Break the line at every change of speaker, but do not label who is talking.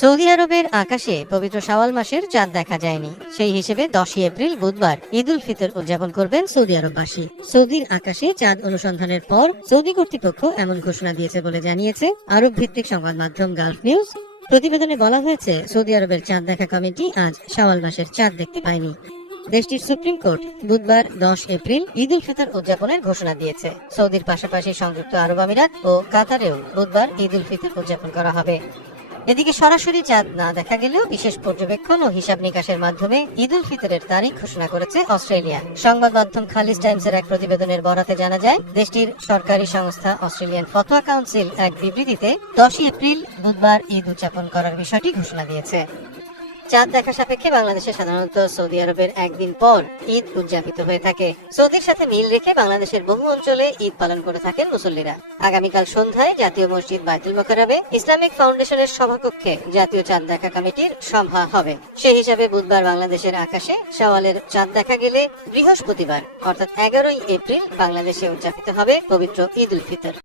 Saudi আরবের আকাশে পবিত্র শাওয়াল মাসের চাঁদ দেখা যায়নি। সেই হিসেবে দশই এপ্রিল বুধবার ঈদ উল ফিতর উদযাপন করবেন সৌদি আরববাসী। সৌদির আকাশে চাঁদ অনুসন্ধানের পর সৌদি কর্তৃপক্ষ এমন ঘোষণা দিয়েছে বলে জানিয়েছে আরব ভিত্তিক সংবাদ মাধ্যম গালফ নিউজ। প্রতিবেদনে বলা হয়েছে, সৌদি আরবের চাঁদ দেখা কমিটি আজ শাওয়াল মাসের চাঁদ দেখতে পায়নি। দেশটির সুপ্রিম কোর্ট বুধবার দশ এপ্রিল ঈদ উল ফিতর উদযাপনের ঘোষণা দিয়েছে। সৌদির পাশাপাশি সংযুক্ত আরব আমিরাত ও কাতারেও বুধবার ঈদ উল ফিতর উদযাপন করা হবে। এদিকে সরাসরি চাঁদ না দেখা গেলেও বিশেষ পর্যবেক্ষণ ও হিসাব নিকাশের মাধ্যমে ঈদ উল ফিতরের তারিখ ঘোষণা করেছে অস্ট্রেলিয়া। সংবাদ মাধ্যম খালিজ টাইমসের এক প্রতিবেদনের বরাতে জানা যায়, দেশটির সরকারি সংস্থা অস্ট্রেলিয়ান ফতোয়া কাউন্সিল এক বিবৃতিতে দশই এপ্রিল বুধবার ঈদ উদযাপন করার বিষয়টি ঘোষণা দিয়েছে। চাঁদ দেখা সাপেক্ষে বাংলাদেশে সাধারণত সৌদি আরবের একদিন পর ঈদ উদযাপিত হয়ে থাকে। সৌদির সাথে মিল রেখে বাংলাদেশের বহু অঞ্চলে ঈদ পালন করে থাকেন মুসল্লিরা। আগামীকাল সন্ধ্যায় জাতীয় মসজিদ বাইতুল মোকাররমে ইসলামিক ফাউন্ডেশনের সভাকক্ষে জাতীয় চাঁদ দেখা কমিটির সভা হবে। সেই হিসাবে বুধবার বাংলাদেশের আকাশে সওয়ালের চাঁদ দেখা গেলে বৃহস্পতিবার, অর্থাৎ এগারোই এপ্রিল, বাংলাদেশে উদযাপিত হবে পবিত্র ঈদ উল ফিতর।